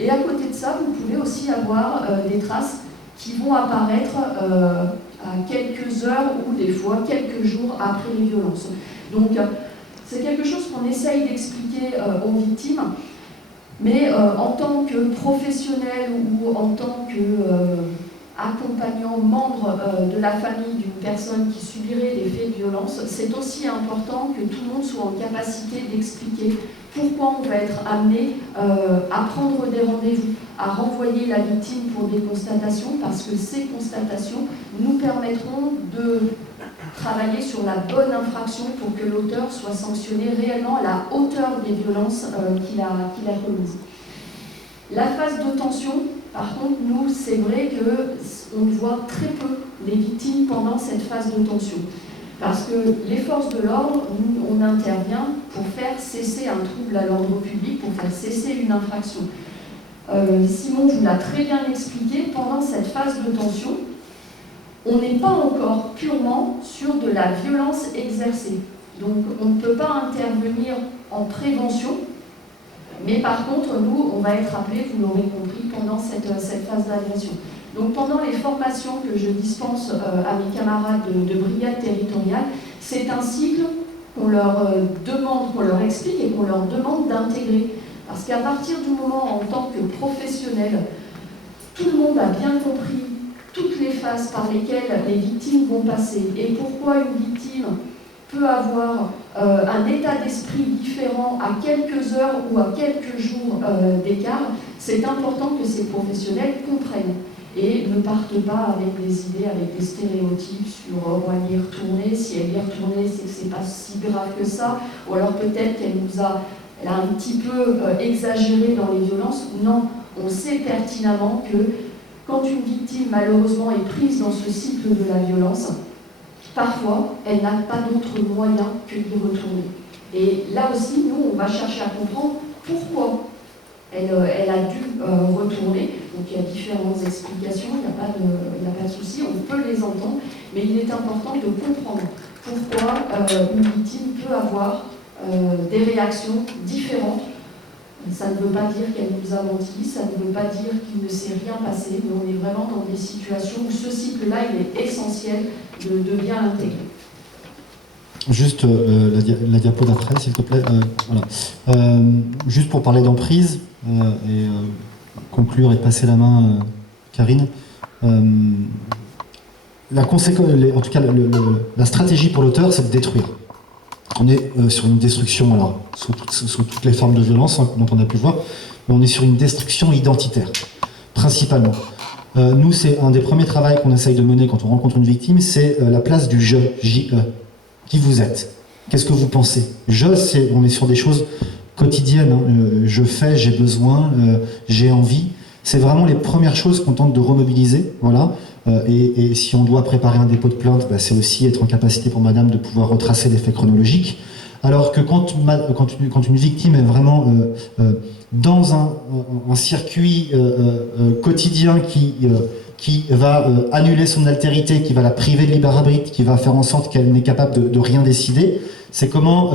Et à côté de ça, vous pouvez aussi avoir des traces qui vont apparaître à quelques heures ou des fois quelques jours après les violences. Donc c'est quelque chose qu'on essaye d'expliquer aux victimes, mais en tant que professionnel ou en tant qu'accompagnant membre de la famille d'une personne qui subirait des faits de violence, c'est aussi important que tout le monde soit en capacité d'expliquer pourquoi on va être amené à prendre des rendez-vous, à renvoyer la victime pour des constatations, parce que ces constatations nous permettront de travailler sur la bonne infraction pour que l'auteur soit sanctionné réellement à la hauteur des violences qu'il a commises. La phase de tension, par contre, nous, c'est vrai qu'on voit très peu les victimes pendant cette phase de tension. Parce que les forces de l'ordre, nous, on intervient pour faire cesser un trouble à l'ordre public, pour faire cesser une infraction. Simon vous l'a très bien expliqué, pendant cette phase de tension, on n'est pas encore purement sur de la violence exercée. Donc on ne peut pas intervenir en prévention, mais par contre, nous, on va être appelés, vous l'aurez compris, pendant cette phase d'agression. Donc pendant les formations que je dispense à mes camarades de brigade territoriale, c'est un cycle qu'on leur demande, qu'on leur explique et qu'on leur demande d'intégrer. Parce qu'à partir du moment, en tant que professionnel, tout le monde a bien compris toutes les phases par lesquelles les victimes vont passer et pourquoi une victime peut avoir un état d'esprit différent à quelques heures ou à quelques jours d'écart. C'est important que ces professionnels comprennent et ne partent pas avec des idées, avec des stéréotypes sur oh, elle y est retournée, si elle y est retournée, c'est que c'est pas si grave que ça, ou alors peut-être elle a un petit peu exagéré dans les violences. Non, on sait pertinemment que quand une victime malheureusement est prise dans ce cycle de la violence, parfois elle n'a pas d'autre moyen que d'y retourner. Et là aussi, nous, on va chercher à comprendre pourquoi elle a dû retourner. Donc il y a différentes explications, il n'y a pas de souci, on peut les entendre, mais il est important de comprendre pourquoi une victime peut avoir des réactions différentes. Ça ne veut pas dire qu'elle nous a menti, ça ne veut pas dire qu'il ne s'est rien passé, mais on est vraiment dans des situations où ce cycle-là, il est essentiel de bien l'intégrer. Juste la diapo d'après, s'il te plaît. Voilà. Juste pour parler d'emprise et conclure et passer la main, Karine. La conséquence, en tout cas, la stratégie pour l'auteur, c'est de détruire. On est sur une destruction, alors, sous toutes les formes de violence dont on a pu voir, mais on est sur une destruction identitaire, principalement. Nous, c'est un des premiers travaux qu'on essaye de mener quand on rencontre une victime, c'est la place du je, J-E. Qui vous êtes? Qu'est-ce que vous pensez? On est sur des choses quotidiennes. Hein. Je fais, j'ai besoin, j'ai envie. C'est vraiment les premières choses qu'on tente de remobiliser. Voilà. Et si on doit préparer un dépôt de plainte, bah, c'est aussi être en capacité pour madame de pouvoir retracer les faits chronologiques. Alors que quand une victime est vraiment dans un circuit quotidien qui qui va annuler son altérité, qui va la priver de libre arbitre, qui va faire en sorte qu'elle n'est capable de rien décider. C'est comment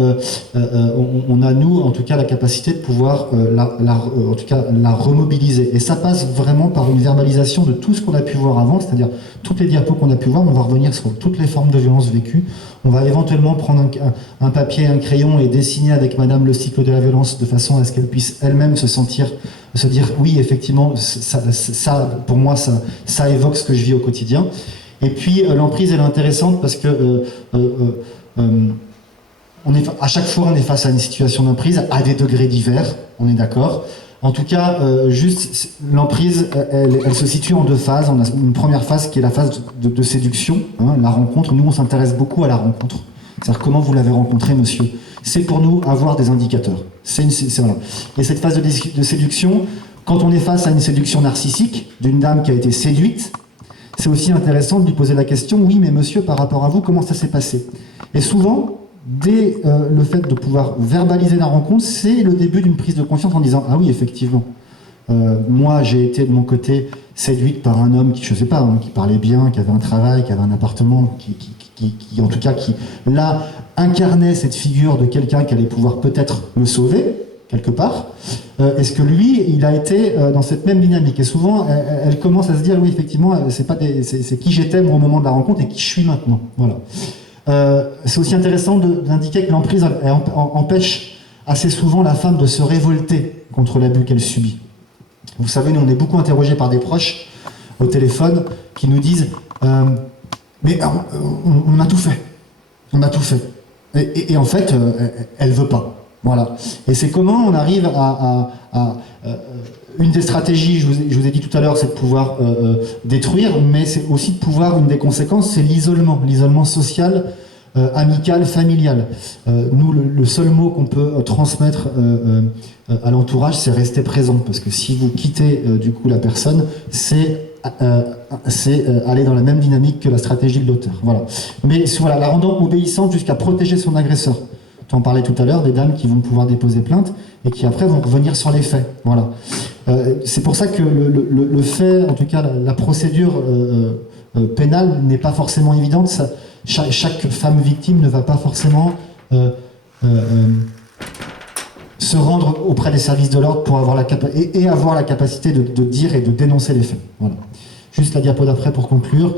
on a, nous, en tout cas, la capacité de pouvoir en tout cas, la remobiliser. Et ça passe vraiment par une verbalisation de tout ce qu'on a pu voir avant, c'est-à-dire toutes les diapos qu'on a pu voir. On va revenir sur toutes les formes de violence vécues. On va éventuellement prendre un papier, un crayon et dessiner avec madame le cycle de la violence de façon à ce qu'elle puisse elle-même se dire oui, effectivement, ça pour moi, ça évoque ce que je vis au quotidien. Et puis, l'emprise, elle est intéressante parce que à chaque fois, on est face à une situation d'emprise à des degrés divers, on est d'accord. En tout cas, juste l'emprise, elle se situe en deux phases. On a une première phase qui est la phase de séduction, hein, la rencontre. Nous, on s'intéresse beaucoup à la rencontre. C'est-à-dire comment vous l'avez rencontré, monsieur. C'est pour nous avoir des indicateurs. Voilà. Et cette phase de séduction, quand on est face à une séduction narcissique d'une dame qui a été séduite, c'est aussi intéressant de lui poser la question, oui, mais monsieur, par rapport à vous, comment ça s'est passé? Et souvent, dès le fait de pouvoir verbaliser la rencontre, c'est le début d'une prise de conscience en disant « Ah oui, effectivement, moi j'ai été de mon côté séduite par un homme qui, je sais pas, hein, qui parlait bien, qui avait un travail, qui avait un appartement, qui en tout cas, qui là incarnait cette figure de quelqu'un qui allait pouvoir peut-être me sauver, quelque part. Est-ce que lui, il a été dans cette même dynamique? Et souvent, elle commence à se dire « Oui, effectivement, c'est qui j'étais au moment de la rencontre et qui je suis maintenant. » Voilà. C'est aussi intéressant d'indiquer que l'emprise empêche assez souvent la femme de se révolter contre l'abus qu'elle subit. Vous savez, nous on est beaucoup interrogés par des proches au téléphone qui nous disent mais on a tout fait, on a tout fait. Et en fait, elle veut pas. Voilà. Et c'est comment on arrive à une des stratégies, je vous ai dit tout à l'heure, c'est de pouvoir détruire, mais c'est aussi de pouvoir, une des conséquences, c'est l'isolement social, amical, familial. Nous, le seul mot qu'on peut transmettre à l'entourage, c'est rester présent, parce que si vous quittez du coup la personne, c'est aller dans la même dynamique que la stratégie de l'auteur. Voilà. Mais voilà, la rendant obéissante jusqu'à protéger son agresseur. Tu en parlais tout à l'heure, des dames qui vont pouvoir déposer plainte et qui après vont revenir sur les faits. Voilà. C'est pour ça que le fait, en tout cas la procédure pénale n'est pas forcément évidente. Ça, chaque femme victime ne va pas forcément se rendre auprès des services de l'ordre pour avoir avoir la capacité de dire et de dénoncer les faits. Voilà. Juste la diapo d'après pour conclure.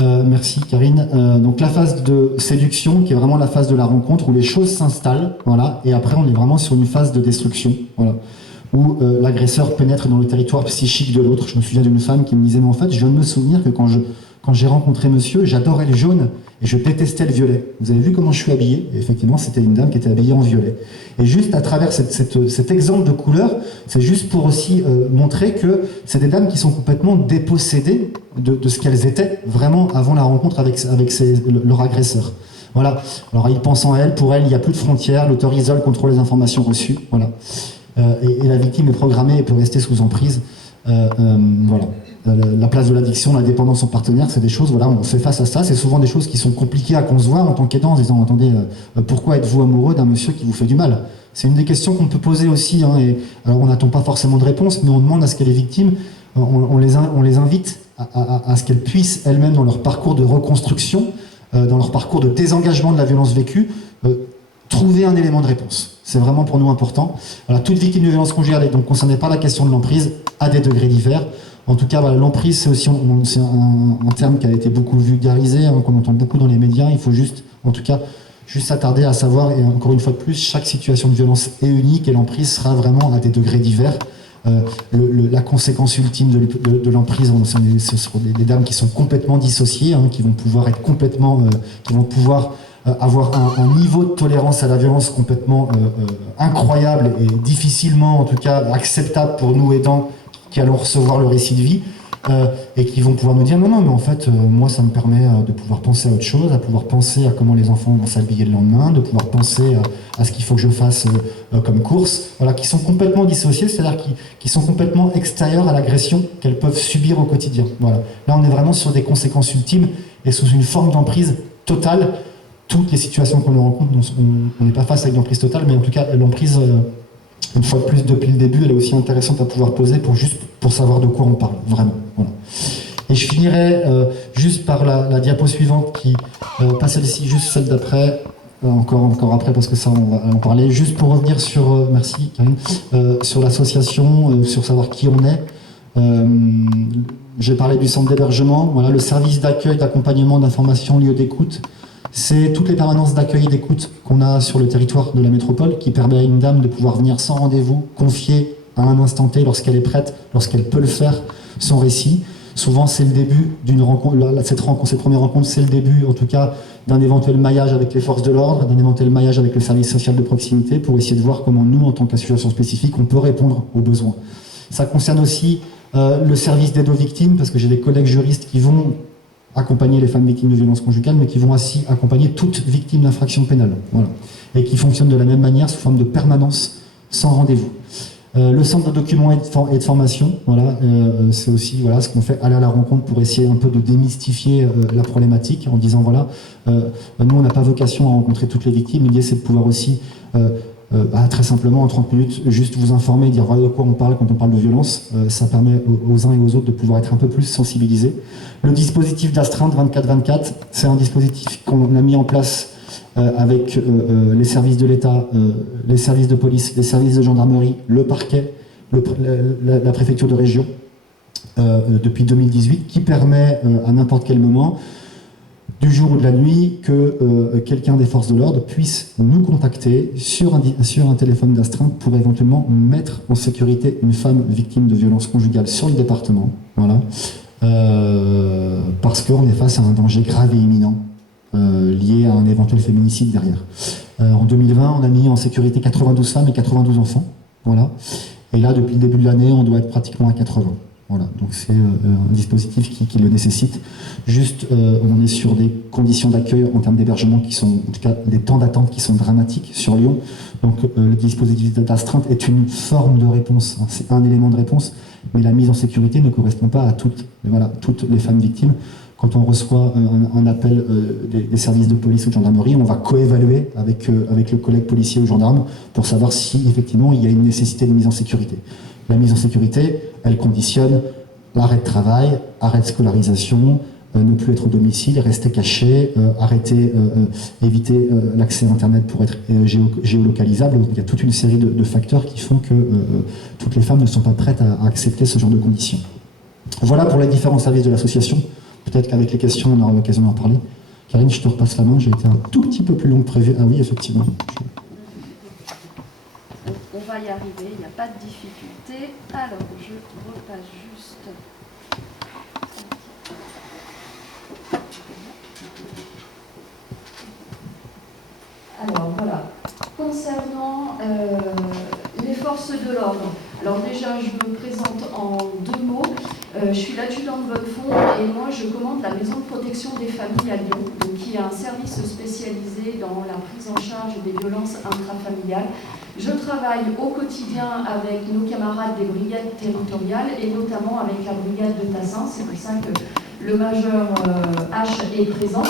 Merci Karine. Donc la phase de séduction, qui est vraiment la phase de la rencontre, où les choses s'installent, voilà, et après on est vraiment sur une phase de destruction, voilà, où l'agresseur pénètre dans le territoire psychique de l'autre. Je me souviens d'une femme qui me disait, mais en fait, je viens de me souvenir que quand j'ai rencontré monsieur, j'adorais le jaune et je détestais le violet. Vous avez vu comment je suis habillé? Et effectivement, c'était une dame qui était habillée en violet. Et juste à travers cet exemple de couleur, c'est juste pour aussi montrer que c'est des dames qui sont complètement dépossédées de ce qu'elles étaient vraiment avant la rencontre avec leur agresseur. Voilà. Alors, ils pensent en elle, pour elle, il n'y a plus de frontières, l'auteur isole, contrôle les informations reçues. Voilà. Et la victime est programmée et peut rester sous emprise. Voilà. La place de l'addiction, la dépendance en partenaire, c'est des choses, voilà, on fait face à ça. C'est souvent des choses qui sont compliquées à concevoir en tant qu'aidant, en disant, attendez, pourquoi êtes-vous amoureux d'un monsieur qui vous fait du mal? C'est une des questions qu'on peut poser aussi, hein, et alors on n'attend pas forcément de réponse, mais on demande à ce que les victimes, on les invite à ce qu'elles puissent elles-mêmes, dans leur parcours de reconstruction, dans leur parcours de désengagement de la violence vécue, trouver un élément de réponse. C'est vraiment pour nous important. Voilà, toute victime de violence conjugale est donc concernée par la question de l'emprise à des degrés divers. En tout cas, voilà, l'emprise, c'est aussi un terme qui a été beaucoup vulgarisé, hein, qu'on entend beaucoup dans les médias. Il faut juste, en tout cas, juste s'attarder à savoir, et encore une fois de plus, chaque situation de violence est unique et l'emprise sera vraiment à des degrés divers. La conséquence ultime de l'emprise, ce seront des dames qui sont complètement dissociées, hein, qui vont pouvoir être complètement, qui vont pouvoir avoir un niveau de tolérance à la violence complètement incroyable et difficilement, en tout cas, acceptable pour nous aidants qui allons recevoir le récit de vie et qui vont pouvoir nous dire non, mais en fait, moi, ça me permet de pouvoir penser à autre chose, à pouvoir penser à comment les enfants vont s'habiller le lendemain, de pouvoir penser à ce qu'il faut que je fasse comme course, voilà, qui sont complètement dissociés, c'est-à-dire qui sont complètement extérieurs à l'agression qu'elles peuvent subir au quotidien. Voilà. Là, on est vraiment sur des conséquences ultimes et sous une forme d'emprise totale. Toutes les situations qu'on rencontre, on n'est pas face avec l'emprise totale, mais en tout cas, l'emprise, une fois de plus, depuis le début, elle est aussi intéressante à pouvoir poser pour savoir de quoi on parle, vraiment. Voilà. Et je finirai juste par la diapo suivante, pas celle-ci, juste celle d'après, encore après, parce que ça, on va en parler. Juste pour revenir sur, merci Karine, sur l'association, sur savoir qui on est. J'ai parlé du centre d'hébergement, voilà, le service d'accueil, d'accompagnement, d'information, lieu d'écoute. C'est toutes les permanences d'accueil et d'écoute qu'on a sur le territoire de la métropole, qui permet à une dame de pouvoir venir sans rendez-vous, confier à un instant T, lorsqu'elle est prête, lorsqu'elle peut le faire, son récit. Souvent, c'est le début d'une rencontre. Cette première rencontre, c'est le début, en tout cas, d'un éventuel maillage avec les forces de l'ordre, d'un éventuel maillage avec le service social de proximité, pour essayer de voir comment nous, en tant qu'association spécifique, on peut répondre aux besoins. Ça concerne aussi le service d'aide aux victimes, parce que j'ai des collègues juristes qui vont accompagner les femmes victimes de violences conjugales, mais qui vont aussi accompagner toute victime d'infraction pénale. Voilà. Et qui fonctionnent de la même manière, sous forme de permanence, sans rendez-vous. Le centre de documents et de formation, voilà, c'est aussi voilà, ce qu'on fait, aller à la rencontre pour essayer un peu de démystifier la problématique, en disant voilà, nous on n'a pas vocation à rencontrer toutes les victimes, l'idée c'est de pouvoir aussi très simplement en 30 minutes juste vous informer, dire voilà de quoi on parle quand on parle de violence. Ça permet aux uns et aux autres de pouvoir être un peu plus sensibilisés. Le dispositif d'astreinte 24-24, c'est un dispositif qu'on a mis en place avec les services de l'État, les services de police, les services de gendarmerie, le parquet, la préfecture de région depuis 2018, qui permet à n'importe quel moment du jour ou de la nuit que quelqu'un des forces de l'ordre puisse nous contacter sur un téléphone d'astreinte pour éventuellement mettre en sécurité une femme victime de violences conjugales sur le département, voilà, parce qu'on est face à un danger grave et imminent lié à un éventuel féminicide derrière. En 2020, on a mis en sécurité 92 femmes et 92 enfants, voilà, et là depuis le début de l'année, on doit être pratiquement à 80. Voilà, donc c'est un dispositif qui le nécessite. Juste, on est sur des conditions d'accueil en termes d'hébergement qui sont, en tout cas, des temps d'attente qui sont dramatiques sur Lyon. Donc le dispositif d'astreinte est une forme de réponse, hein, c'est un élément de réponse, mais la mise en sécurité ne correspond pas à toutes les femmes victimes. Quand on reçoit un appel des services de police ou de gendarmerie, on va coévaluer avec le collègue policier ou gendarme pour savoir si effectivement il y a une nécessité de mise en sécurité. La mise en sécurité, elle conditionne l'arrêt de travail, arrêt de scolarisation, ne plus être au domicile, rester caché, éviter l'accès à Internet pour être géolocalisable. Il y a toute une série de facteurs qui font que toutes les femmes ne sont pas prêtes à accepter ce genre de conditions. Voilà pour les différents services de l'association. Peut-être qu'avec les questions, on aura l'occasion d'en parler. Karine, je te repasse la main, j'ai été un tout petit peu plus long que prévu. Ah oui, effectivement. On va y arriver, il n'y a pas de difficulté. Alors, je repasse juste. Alors, voilà. Concernant les forces de l'ordre, alors déjà, je me présente en 2 mots. Je suis l'adjudante Bonnefond et moi, je commande la maison de protection des familles à Lyon, donc, qui est un service spécialisé dans la prise en charge des violences intrafamiliales. Je travaille au quotidien avec nos camarades des brigades territoriales et notamment avec la brigade de Tassin. C'est pour ça que le major H est présent,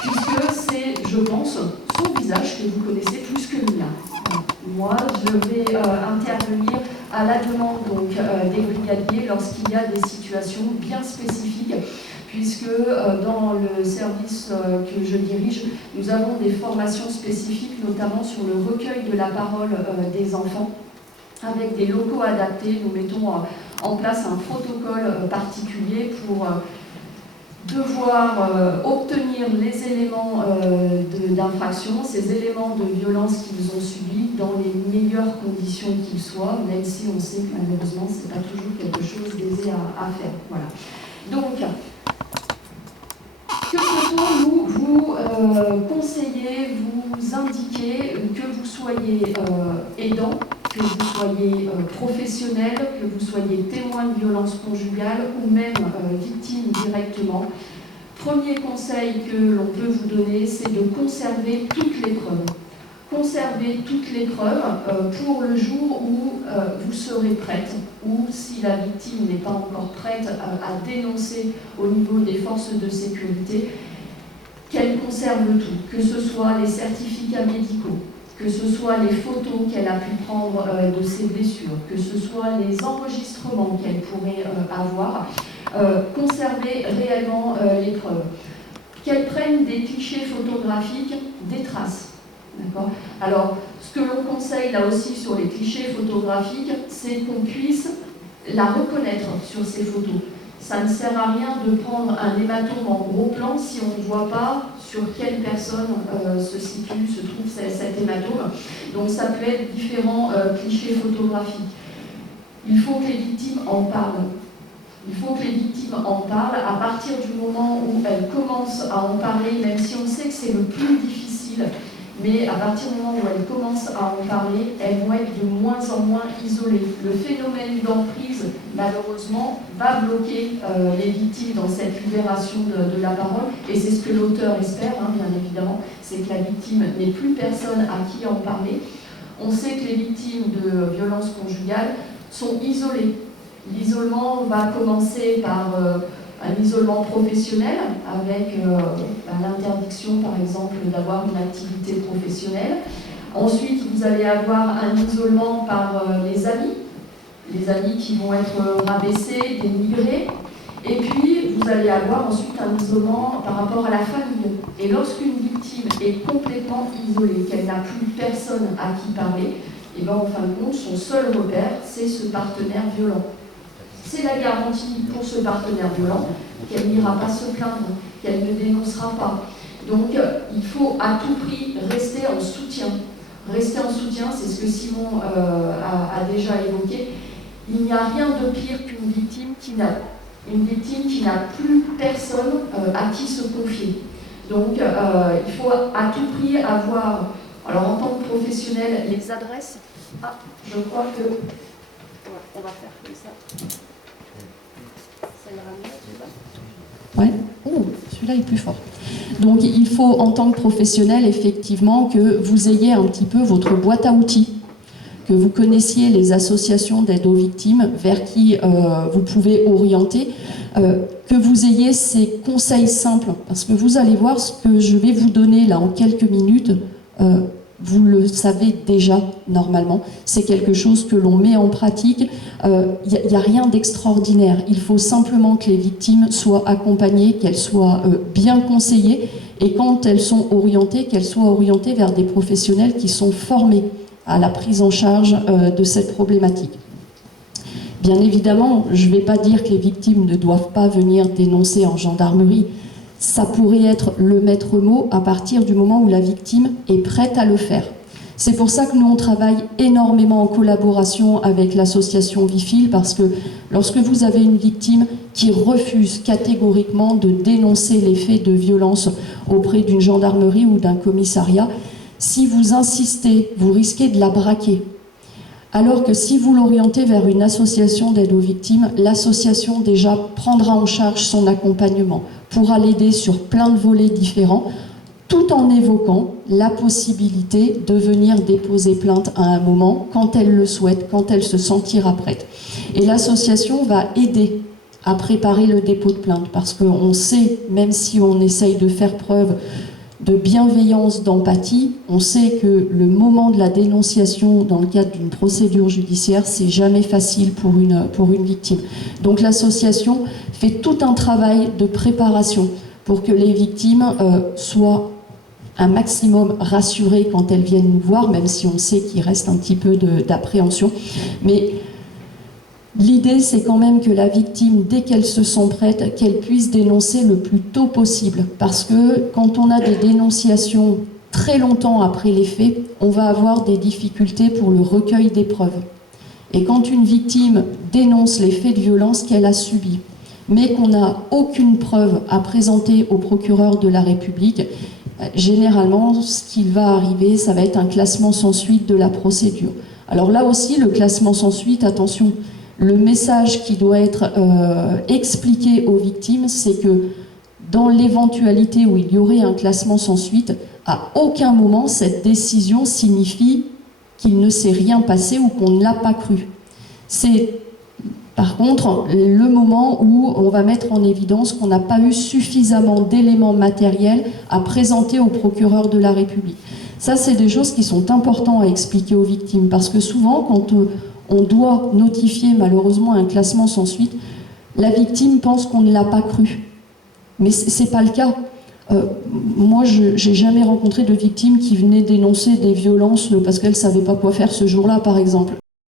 puisque c'est, je pense, son visage que vous connaissez plus que le mien. Moi, je vais intervenir à la demande donc, des brigadiers lorsqu'il y a des situations bien spécifiques, puisque dans le service que je dirige, nous avons des formations spécifiques, notamment sur le recueil de la parole des enfants, avec des locaux adaptés. Nous mettons en place un protocole particulier pour devoir obtenir les éléments d'infraction, ces éléments de violence qu'ils ont subis dans les meilleures conditions qu'ils soient, même si on sait que malheureusement ce n'est pas toujours quelque chose d'aisé à faire. Voilà. Donc, que peut-on vous conseiller, vous indiquer, que vous soyez aidant, que vous soyez professionnel, que vous soyez témoin de violences conjugales ou même victime directement. Premier conseil que l'on peut vous donner, c'est de conserver toutes les preuves. Conserver toutes les preuves pour le jour où vous serez prête, ou si la victime n'est pas encore prête à dénoncer au niveau des forces de sécurité, qu'elle conserve tout, que ce soit les certificats médicaux, que ce soit les photos qu'elle a pu prendre de ses blessures, que ce soit les enregistrements qu'elle pourrait avoir, conserver réellement les preuves. Qu'elles prennent des clichés photographiques, des traces. D'accord ? Alors, ce que l'on conseille là aussi sur les clichés photographiques, c'est qu'on puisse la reconnaître sur ces photos. Ça ne sert à rien de prendre un hématome en gros plan si on ne voit pas sur quelle personne se trouve cet hématome. Donc ça peut être différents clichés photographiques. Il faut que les victimes en parlent. Il faut que les victimes en parlent à partir du moment où elles commencent à en parler, même si on sait que c'est le plus difficile. Mais à partir du moment où elles commencent à en parler, elles vont être de moins en moins isolées. Le phénomène d'emprise, malheureusement, va bloquer les victimes dans cette libération de la parole. Et c'est ce que l'auteur espère, bien évidemment, c'est que la victime n'ait plus personne à qui en parler. On sait que les victimes de violences conjugales sont isolées. L'isolement va commencer par un isolement professionnel avec l'interdiction par exemple d'avoir une activité professionnelle. Ensuite vous allez avoir un isolement par les amis qui vont être rabaissés, dénigrés. Et puis vous allez avoir ensuite un isolement par rapport à la famille. Et lorsqu'une victime est complètement isolée, qu'elle n'a plus personne à qui parler, et bien en fin de compte son seul repère c'est ce partenaire violent. C'est la garantie pour ce partenaire violent qu'elle n'ira pas se plaindre, qu'elle ne dénoncera pas. Donc il faut à tout prix rester en soutien. Rester en soutien, c'est ce que Simon a déjà évoqué. Il n'y a rien de pire qu'une victime qui n'a plus personne à qui se confier. Donc il faut à tout prix avoir, alors en tant que professionnel, les adresses. Ah, je crois que... Ouais, on va faire comme ça. Ouais. Oh, celui-là est plus fort. Donc il faut en tant que professionnel effectivement que vous ayez un petit peu votre boîte à outils, que vous connaissiez les associations d'aide aux victimes vers qui vous pouvez orienter, que vous ayez ces conseils simples, parce que vous allez voir ce que je vais vous donner là en quelques minutes, vous le savez déjà normalement, c'est quelque chose que l'on met en pratique, il n'y a rien d'extraordinaire, il faut simplement que les victimes soient accompagnées, qu'elles soient bien conseillées, et quand elles sont orientées, qu'elles soient orientées vers des professionnels qui sont formés à la prise en charge de cette problématique. Bien évidemment, je ne vais pas dire que les victimes ne doivent pas venir dénoncer en gendarmerie. Ça pourrait être le maître mot à partir du moment où la victime est prête à le faire. C'est pour ça que nous, on travaille énormément en collaboration avec l'association Vifil, parce que lorsque vous avez une victime qui refuse catégoriquement de dénoncer les faits de violence auprès d'une gendarmerie ou d'un commissariat, si vous insistez, vous risquez de la braquer. Alors que si vous l'orientez vers une association d'aide aux victimes, l'association déjà prendra en charge son accompagnement, pourra l'aider sur plein de volets différents, tout en évoquant la possibilité de venir déposer plainte à un moment, quand elle le souhaite, quand elle se sentira prête. Et l'association va aider à préparer le dépôt de plainte, parce qu'on sait, même si on essaye de faire preuve de bienveillance, d'empathie, on sait que le moment de la dénonciation dans le cadre d'une procédure judiciaire, c'est jamais facile pour une victime. Donc l'association fait tout un travail de préparation pour que les victimes soient un maximum rassurées quand elles viennent nous voir, même si on sait qu'il reste un petit peu d'appréhension. Mais l'idée, c'est quand même que la victime, dès qu'elle se sent prête, qu'elle puisse dénoncer le plus tôt possible. Parce que quand on a des dénonciations très longtemps après les faits, on va avoir des difficultés pour le recueil des preuves. Et quand une victime dénonce les faits de violence qu'elle a subis, mais qu'on n'a aucune preuve à présenter au procureur de la République, généralement, ce qui va arriver, ça va être un classement sans suite de la procédure. Alors là aussi, le classement sans suite, attention, le message qui doit être expliqué aux victimes, c'est que dans l'éventualité où il y aurait un classement sans suite, à aucun moment cette décision signifie qu'il ne s'est rien passé ou qu'on ne l'a pas cru. C'est par contre le moment où on va mettre en évidence qu'on n'a pas eu suffisamment d'éléments matériels à présenter au procureur de la République. Ça, c'est des choses qui sont importantes à expliquer aux victimes, parce que souvent, quand on doit notifier malheureusement un classement sans suite, la victime pense qu'on ne l'a pas cru. Mais c'est pas le cas. Moi, je n'ai jamais rencontré de victime qui venait dénoncer des violences parce qu'elle ne savait pas quoi faire ce jour-là, par exemple.